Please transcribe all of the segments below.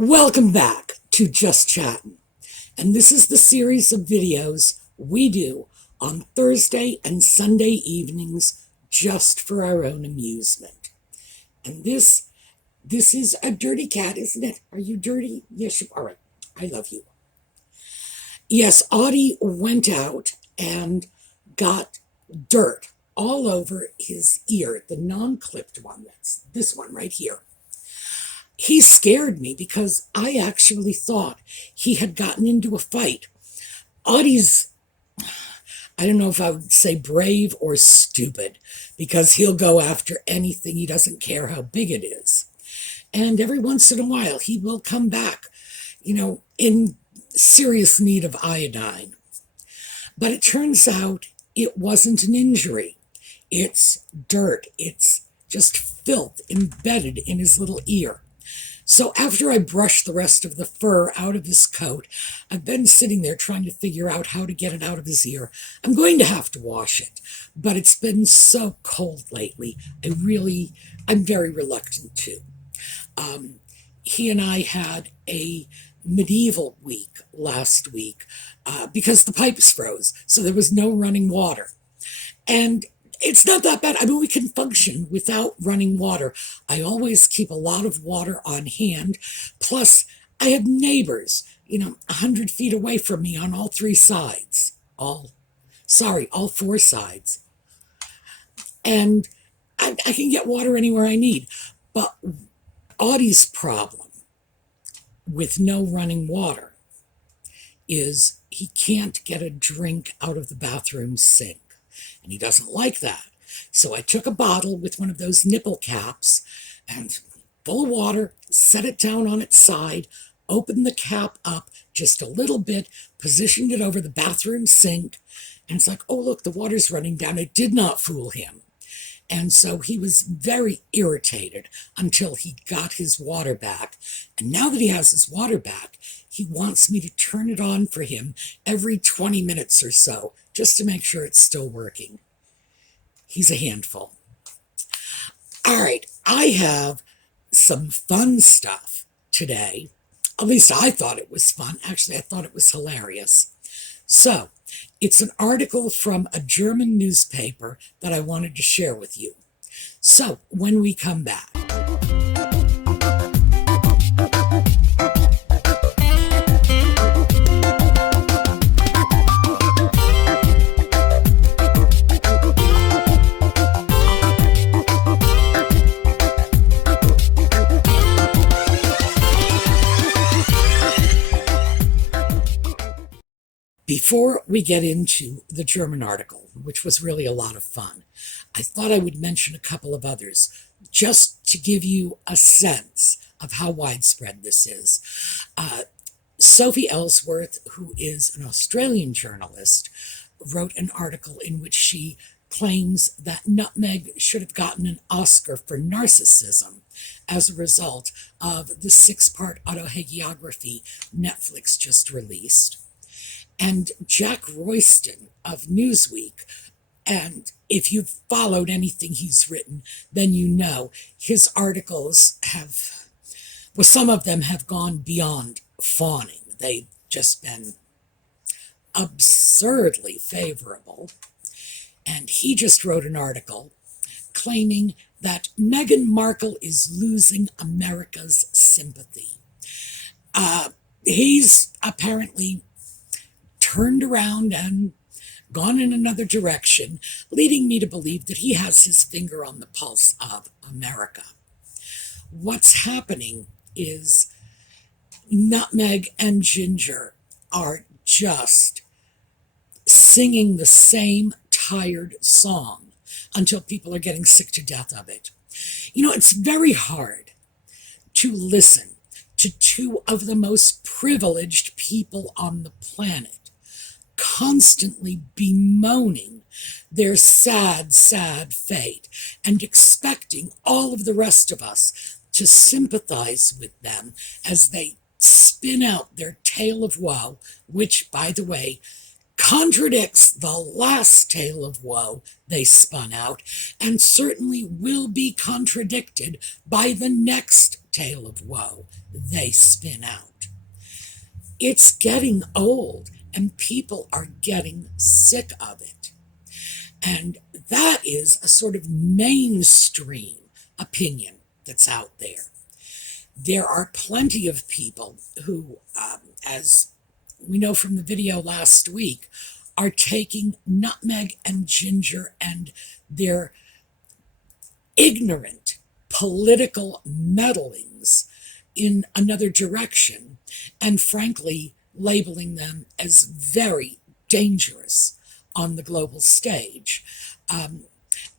Welcome back to Just Chattin', and this is the series of videos we do on Thursday and Sunday evenings just for our own amusement. And this is a dirty cat, isn't it? Are you dirty? Yes, you are. All right. I love you. Yes, Audie went out and got dirt all over his ear, the non-clipped one. That's this one right here. He scared me because I actually thought he had gotten into a fight. Audie's, I don't know if I would say brave or stupid, because he'll go after anything. He doesn't care how big it is. And every once in a while, he will come back, in serious need of iodine. But it turns out it wasn't an injury. It's dirt. It's just filth embedded in his little ear. So after I brushed the rest of the fur out of his coat, I've been sitting there trying to figure out how to get it out of his ear. I'm going to have to wash it, but it's been so cold lately. I'm very reluctant to. He and I had a medieval week last week because the pipes froze, so there was no running water. And it's not that bad. I mean, we can function without running water. I always keep a lot of water on hand. Plus, I have neighbors, 100 feet away from me on all three sides. All four sides. And I can get water anywhere I need. But Audie's problem with no running water is he can't get a drink out of the bathroom sink. And he doesn't like that. So I took a bottle with one of those nipple caps and full of water, set it down on its side, opened the cap up just a little bit, positioned it over the bathroom sink, and it's like, oh, look, the water's running down. It did not fool him. And so he was very irritated until he got his water back. And now that he has his water back, he wants me to turn it on for him every 20 minutes or so, just to make sure it's still working. He's a handful. All right, I have some fun stuff today. At least I thought it was fun. Actually, I thought it was hilarious. So, it's an article from a German newspaper that I wanted to share with you. So, when we come back. Before we get into the German article, which was really a lot of fun, I thought I would mention a couple of others, just to give you a sense of how widespread this is. Sophie Ellsworth, who is an Australian journalist, wrote an article in which she claims that Nutmeg should have gotten an Oscar for narcissism as a result of the 6-part autohagiography Netflix just released. And Jack Royston of Newsweek, and if you've followed anything he's written, then you know his articles some of them have gone beyond fawning. They've just been absurdly favorable. And he just wrote an article claiming that Meghan Markle is losing America's sympathy. He's apparently turned around and gone in another direction, leading me to believe that he has his finger on the pulse of America. What's happening is Nutmeg and Ginger are just singing the same tired song until people are getting sick to death of it. It's very hard to listen to two of the most privileged people on the planet constantly bemoaning their sad, sad fate and expecting all of the rest of us to sympathize with them as they spin out their tale of woe, which, by the way, contradicts the last tale of woe they spun out, and certainly will be contradicted by the next tale of woe they spin out. It's getting old, and people are getting sick of it. And that is a sort of mainstream opinion that's out there. There are plenty of people who, as we know from the video last week, are taking nutmeg and ginger and their ignorant political meddlings in another direction, and frankly labeling them as very dangerous on the global stage.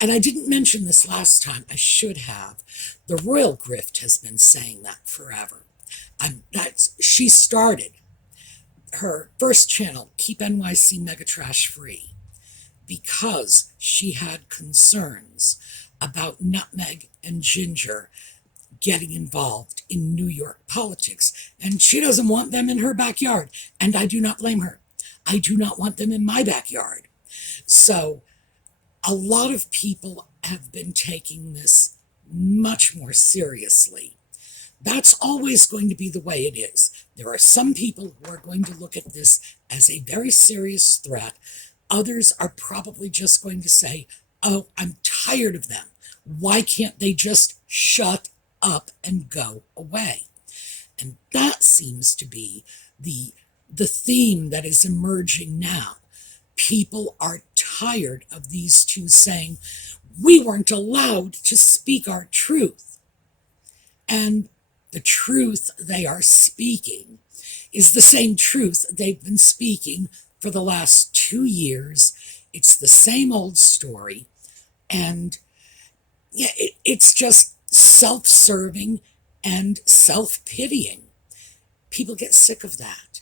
And I didn't mention this last time, I should have. The royal grift has been saying that forever. She started her first channel, Keep NYC Megatrash Free, because she had concerns about nutmeg and ginger getting involved in New York politics. And she doesn't want them in her backyard. And I do not blame her. I do not want them in my backyard. So a lot of people have been taking this much more seriously. That's always going to be the way it is. There are some people who are going to look at this as a very serious threat. Others are probably just going to say, oh, I'm tired of them. Why can't they just shut up and go away? And that seems to be the theme that is emerging now. People are tired of these two saying, we weren't allowed to speak our truth. And the truth they are speaking is the same truth they've been speaking for the last 2 years. It's the same old story. And yeah, it's just self-serving and self-pitying. People get sick of that.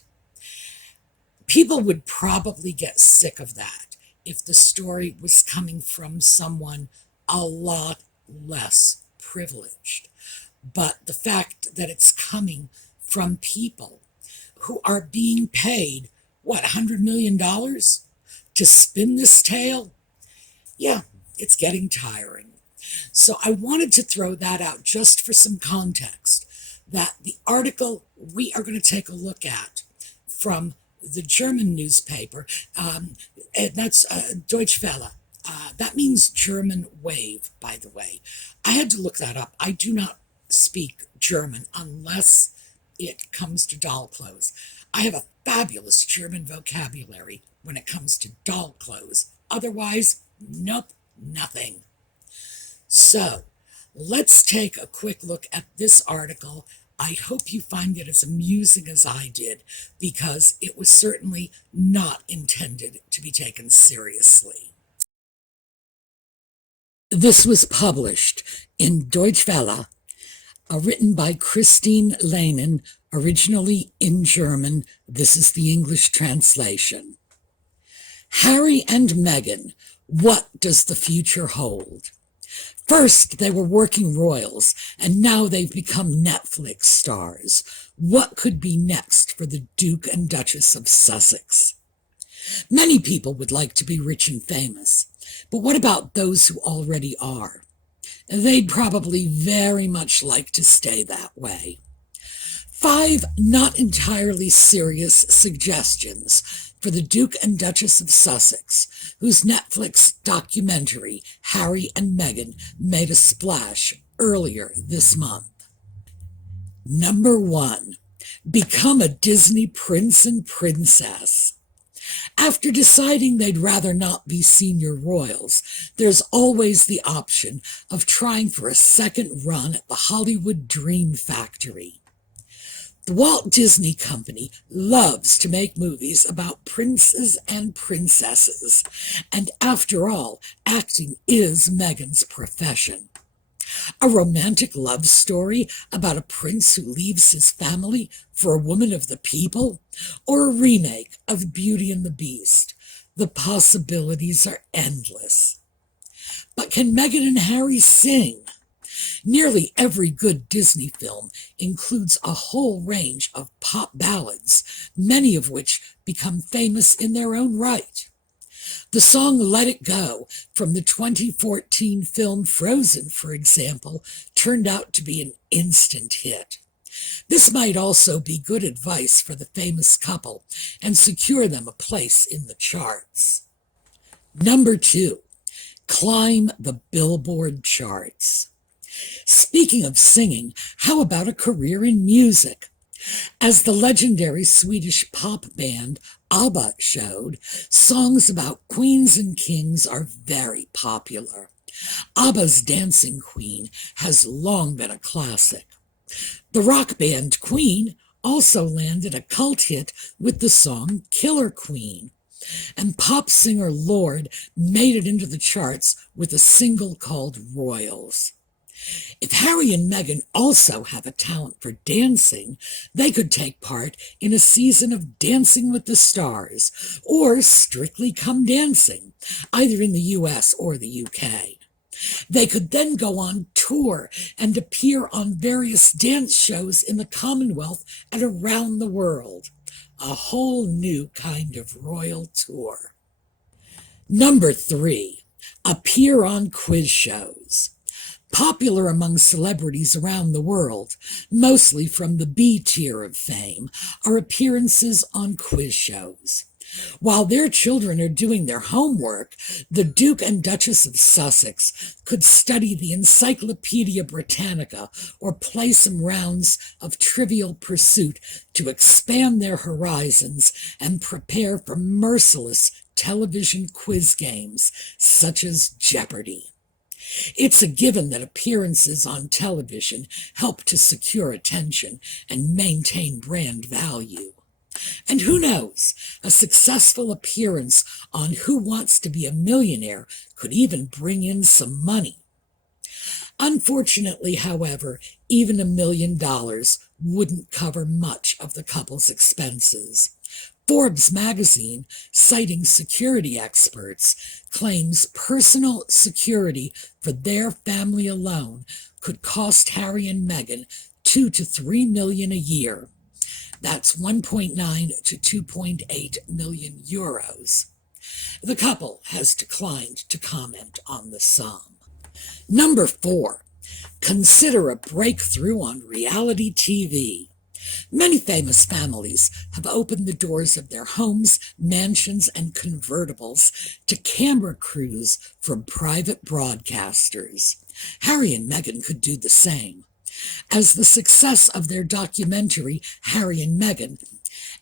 People would probably get sick of that if the story was coming from someone a lot less privileged. But the fact that it's coming from people who are being paid, what, $100 million to spin this tale? Yeah, it's getting tiring. So I wanted to throw that out just for some context, that the article we are going to take a look at from the German newspaper, and that's Deutsche Welle. That means German wave, by the way. I had to look that up. I do not speak German unless it comes to doll clothes. I have a fabulous German vocabulary when it comes to doll clothes. Otherwise, nope, nothing. So, let's take a quick look at this article. I hope you find it as amusing as I did, because it was certainly not intended to be taken seriously. This was published in Deutsche Welle, written by Christine Lehnen, originally in German. This is the English translation. Harry and Meghan, what does the future hold? First, they were working royals, and now they've become Netflix stars. What could be next for the Duke and Duchess of Sussex? Many people would like to be rich and famous, but what about those who already are? They'd probably very much like to stay that way. 5 not entirely serious suggestions for the Duke and Duchess of Sussex, whose Netflix documentary, Harry and Meghan, made a splash earlier this month. Number 1, become a Disney prince and princess. After deciding they'd rather not be senior royals, there's always the option of trying for a second run at the Hollywood Dream Factory. The Walt Disney Company loves to make movies about princes and princesses, and after all, acting is Meghan's profession. A romantic love story about a prince who leaves his family for a woman of the people, or a remake of Beauty and the Beast. The possibilities are endless. But can Meghan and Harry sing? Nearly every good Disney film includes a whole range of pop ballads, many of which become famous in their own right. The song Let It Go from the 2014 film Frozen, for example, turned out to be an instant hit. This might also be good advice for the famous couple and secure them a place in the charts. Number 2, climb the Billboard charts. Speaking of singing, how about a career in music? As the legendary Swedish pop band ABBA showed, songs about queens and kings are very popular. ABBA's Dancing Queen has long been a classic. The rock band Queen also landed a cult hit with the song Killer Queen, and pop singer Lorde made it into the charts with a single called Royals. If Harry and Meghan also have a talent for dancing, they could take part in a season of Dancing with the Stars or Strictly Come Dancing, either in the US or the UK. They could then go on tour and appear on various dance shows in the Commonwealth and around the world. A whole new kind of royal tour. Number 3, appear on quiz shows. Popular among celebrities around the world, mostly from the B tier of fame, are appearances on quiz shows. While their children are doing their homework, the Duke and Duchess of Sussex could study the Encyclopedia Britannica or play some rounds of Trivial Pursuit to expand their horizons and prepare for merciless television quiz games such as Jeopardy! It's a given that appearances on television help to secure attention and maintain brand value. And who knows, a successful appearance on Who Wants to Be a Millionaire could even bring in some money. Unfortunately, however, even $1 million wouldn't cover much of the couple's expenses. Forbes magazine, citing security experts, claims personal security for their family alone could cost Harry and Meghan $2 to $3 million a year. That's 1.9 to 2.8 million euros. The couple has declined to comment on the sum. Number 4, consider a breakthrough on reality TV. Many famous families have opened the doors of their homes, mansions, and convertibles to camera crews from private broadcasters. Harry and Meghan could do the same. As the success of their documentary, Harry and Meghan,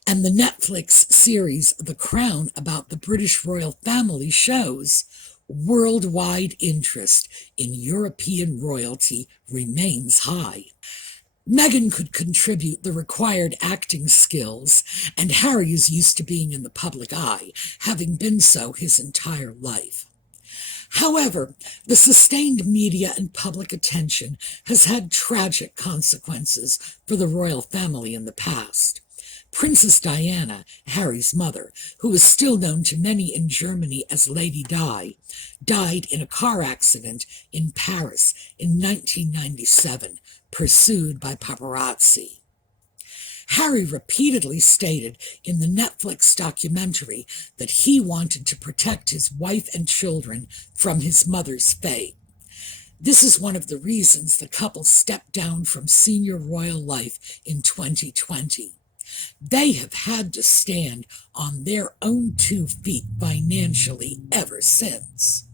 and the Netflix series The Crown about the British royal family shows, worldwide interest in European royalty remains high. Meghan could contribute the required acting skills, and Harry is used to being in the public eye, having been so his entire life. However, the sustained media and public attention has had tragic consequences for the royal family in the past. Princess Diana, Harry's mother, who is still known to many in Germany as Lady Di, died in a car accident in Paris in 1997, pursued by paparazzi. Harry repeatedly stated in the Netflix documentary that he wanted to protect his wife and children from his mother's fate. This is one of the reasons the couple stepped down from senior royal life in 2020. They have had to stand on their own 2 feet financially ever since.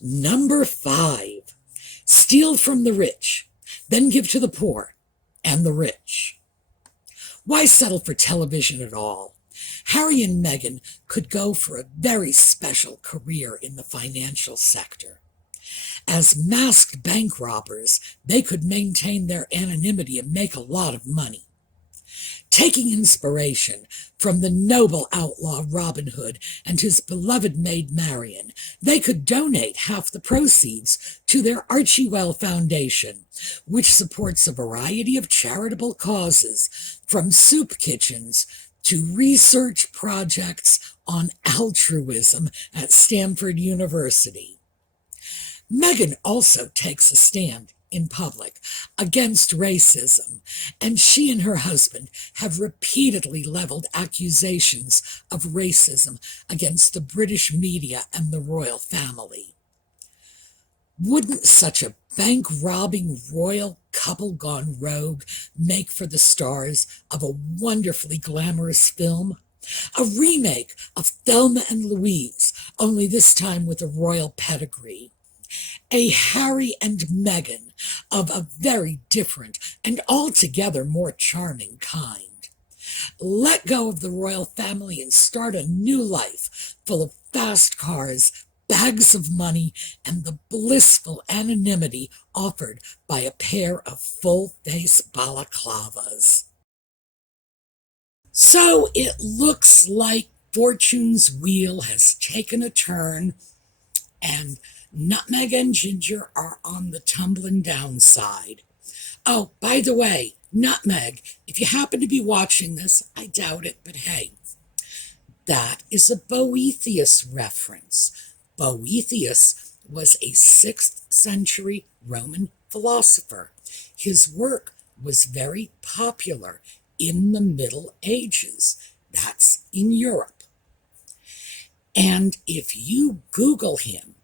Number 5, steal from the rich, then give to the poor and the rich. Why settle for television at all? Harry and Meghan could go for a very special career in the financial sector. As masked bank robbers, they could maintain their anonymity and make a lot of money. Taking inspiration from the noble outlaw Robin Hood and his beloved maid Marian, they could donate half the proceeds to their Archewell Foundation, which supports a variety of charitable causes, from soup kitchens to research projects on altruism at Stanford University. Meghan also takes a stand in public against racism, and she and her husband have repeatedly leveled accusations of racism against the British media and the royal family. Wouldn't such a bank-robbing royal couple gone rogue make for the stars of a wonderfully glamorous film? A remake of Thelma and Louise, only this time with a royal pedigree. A Harry and Meghan of a very different and altogether more charming kind. Let go of the royal family and start a new life full of fast cars, bags of money, and the blissful anonymity offered by a pair of full-face balaclavas. So it looks like Fortune's wheel has taken a turn, and Nutmeg and Ginger are on the tumbling downside. Oh, by the way, Nutmeg, if you happen to be watching this, I doubt it, but hey, that is a Boethius reference. Boethius was a 6th century Roman philosopher. His work was very popular in the Middle Ages. That's in Europe. And if you Google him,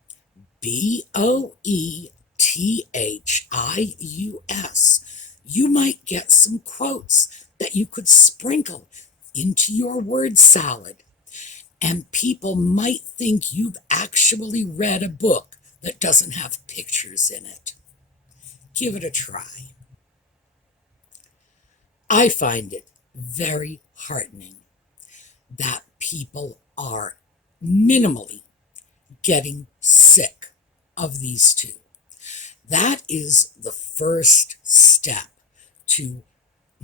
Boethius, you might get some quotes that you could sprinkle into your word salad. And people might think you've actually read a book that doesn't have pictures in it. Give it a try. I find it very heartening that people are minimally getting sick of these two. That is the first step to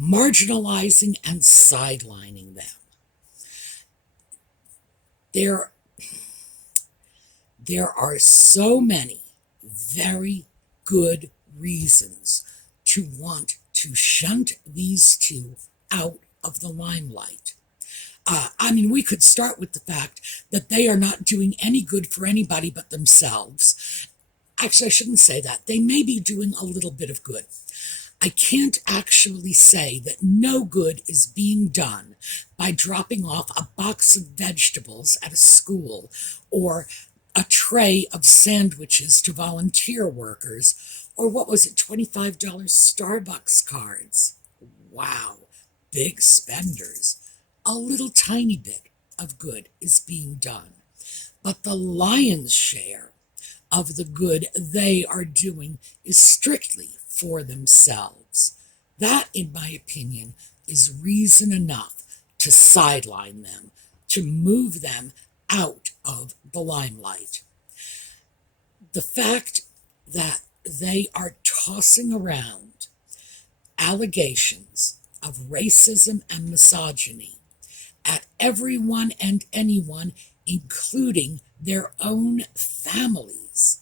marginalizing and sidelining them. There are so many very good reasons to want to shunt these two out of the limelight. We could start with the fact that they are not doing any good for anybody but themselves. Actually, I shouldn't say that. They may be doing a little bit of good. I can't actually say that no good is being done by dropping off a box of vegetables at a school or a tray of sandwiches to volunteer workers, or what was it, $25 Starbucks cards. Wow, big spenders. A little tiny bit of good is being done. But the lion's share of the good they are doing is strictly for themselves. That, in my opinion, is reason enough to sideline them, to move them out of the limelight. The fact that they are tossing around allegations of racism and misogyny at everyone and anyone, including their own families,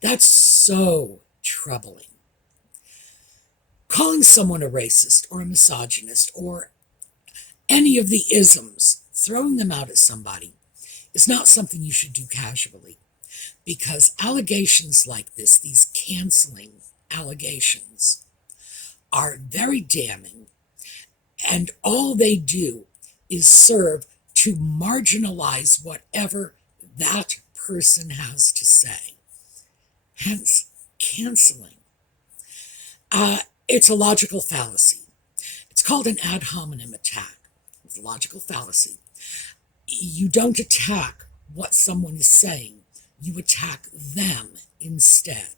that's so troubling. Calling someone a racist or a misogynist or any of the isms, throwing them out at somebody, is not something you should do casually, because allegations like this, these canceling allegations, are very damning, and all they do is serve to marginalize whatever that person has to say. Hence, canceling. It's a logical fallacy. It's called an ad hominem attack. It's a logical fallacy. You don't attack what someone is saying. You attack them instead.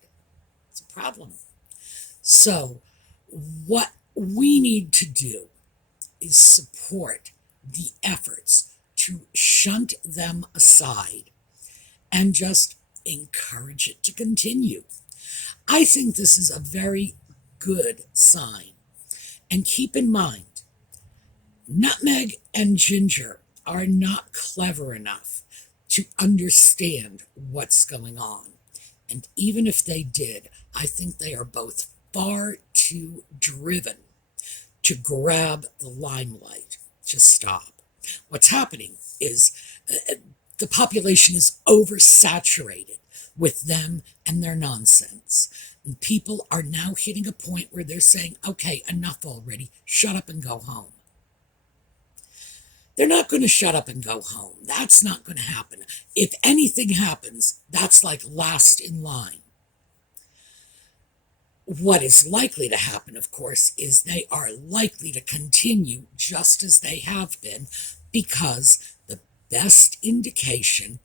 It's a problem. So, what we need to do is support the efforts to shunt them aside and just encourage it to continue. I think this is a very good sign. And keep in mind, Nutmeg and Ginger are not clever enough to understand what's going on. And even if they did, I think they are both far too driven to grab the limelight to stop. What's happening is the population is oversaturated with them and their nonsense. And people are now hitting a point where they're saying, okay, enough already, shut up and go home. They're not going to shut up and go home. That's not going to happen. If anything happens, that's like last in line. What is likely to happen, of course, is they are likely to continue just as they have been, because the best indication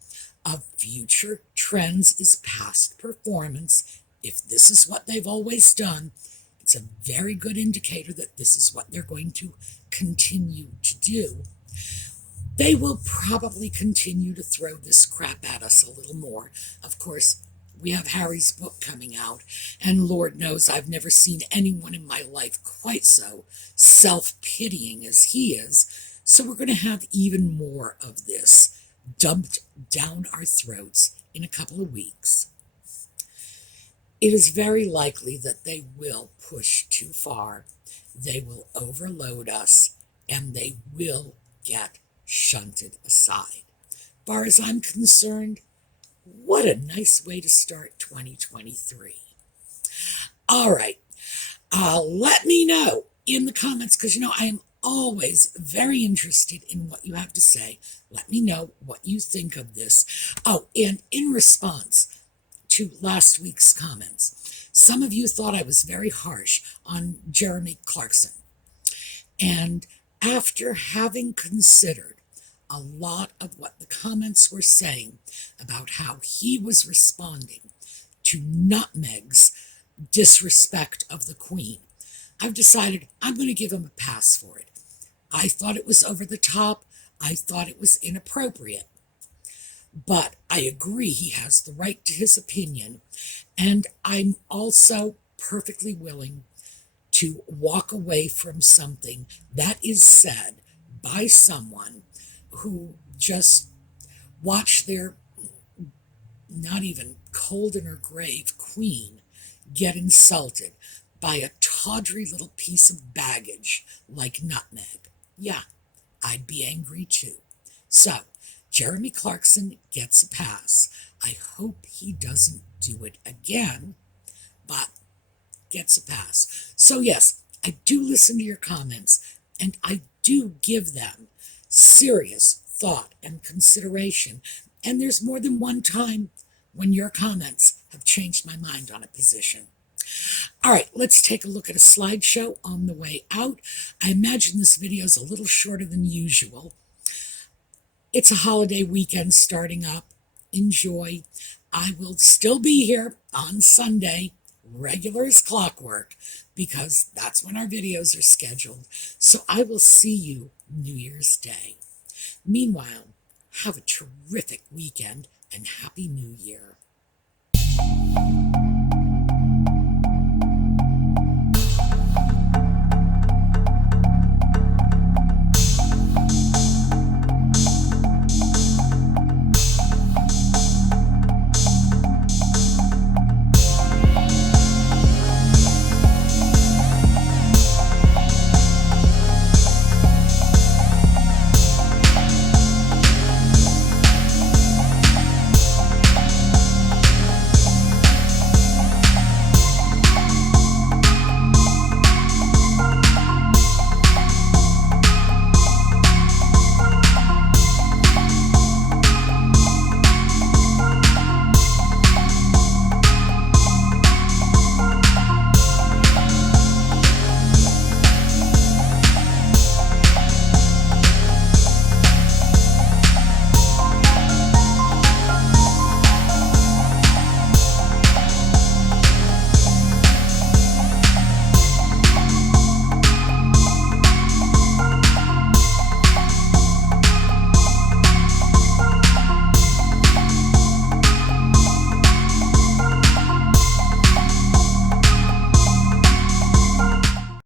of future trends is past performance. If this is what they've always done, it's a very good indicator that this is what they're going to continue to do. They will probably continue to throw this crap at us a little more. Of course, we have Harry's book coming out, and Lord knows I've never seen anyone in my life quite so self-pitying as he is. So we're going to have even more of this dumped down our throats in a couple of weeks. It is very likely that they will push too far. They will overload us, and they will get shunted aside. As far as I'm concerned, what a nice way to start 2023. All right. Let me know in the comments, because I am always very interested in what you have to say. Let me know what you think of this. Oh, and in response to last week's comments, some of you thought I was very harsh on Jeremy Clarkson. And after having considered a lot of what the comments were saying about how he was responding to Nutmeg's disrespect of the Queen, I've decided I'm going to give him a pass for it. I thought it was over the top. I thought it was inappropriate. But I agree he has the right to his opinion, and I'm also perfectly willing to walk away from something that is said by someone who just watched their not even cold in her grave queen get insulted by a tawdry little piece of baggage like Nutmeg. Yeah, I'd be angry too. So, Jeremy Clarkson gets a pass. I hope he doesn't do it again, but gets a pass. So yes, I do listen to your comments, and I do give them serious thought and consideration. And there's more than one time when your comments have changed my mind on a position. All right, let's take a look at a slideshow on the way out. I imagine this video is a little shorter than usual. It's a holiday weekend starting up. Enjoy. I will still be here on Sunday, regular as clockwork, because that's when our videos are scheduled. So I will see you New Year's Day. Meanwhile, have a terrific weekend and Happy New Year.